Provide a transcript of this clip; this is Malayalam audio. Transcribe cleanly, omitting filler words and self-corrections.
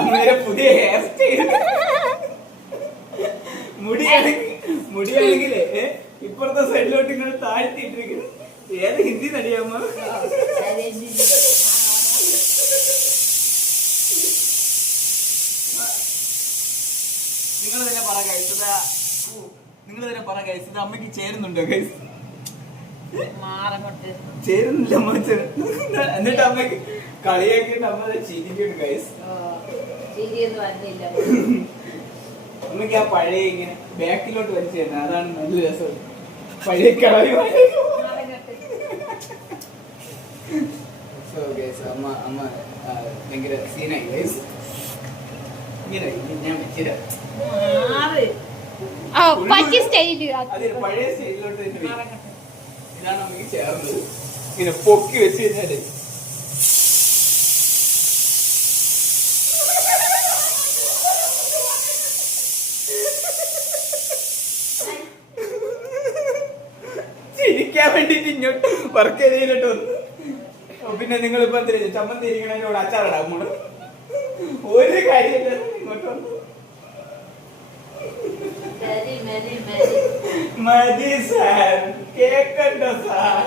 അമ്മയുടെ പുതിയ ഹെയർ സ്റ്റൈൽ. മുടിയാണെങ്കിലേ ഇപ്പുറത്തെ സൈഡിലോട്ട് ഇങ്ങനെ താഴ്ത്തിയിട്ടിരിക്കുന്നു. ഏത് ഹിന്ദി നടിയമ്മ? നിങ്ങൾ തന്നെ പറ ഗൈസ്, നിങ്ങൾ തന്നെ പറ ഗൈസ്, ഇത് അമ്മയ്ക്ക് ചേരുന്നുണ്ടോ ഗൈസ്? ചേരുന്നില്ല അമ്മ. എന്നിട്ട് അമ്മക്ക് കളിയാക്കിയിട്ട് അമ്മ ചിരിക്കുന്നു ഗൈസ്. അമ്മക്ക് ആ പഴയ ഇങ്ങനെ ബാക്കിലോട്ട് വലിച്ചു തന്നെ, അതാണ് നല്ല രസം. പഴയ കളി അമ്മ ഭയങ്കര സീനായി ഗൈസ്. ഇങ്ങനെ ഞാൻ വെച്ചിട്ട് പഴയ സ്റ്റൈലിലോട്ട് തന്നെ ഇതാണ് അമ്മക്ക് ചേർന്നത്. ഇങ്ങനെ പൊക്കി വെച്ച് കഴിഞ്ഞാല് ചിരിക്കാൻ വേണ്ടിട്ട് ഇങ്ങോട്ട് വർക്ക് ചെയ്തിട്ട് വന്നു. പിന്നെ നിങ്ങളിപ്പോ എന്തിനാ ചമ്മന്തി ഇരിക്കണോട് അച്ചാറിടാം നമ്മള്? ഒരു കാര്യമില്ല, ഇങ്ങോട്ട് വന്നു. മതി സാർ, കേക്കണ്ട സാർ.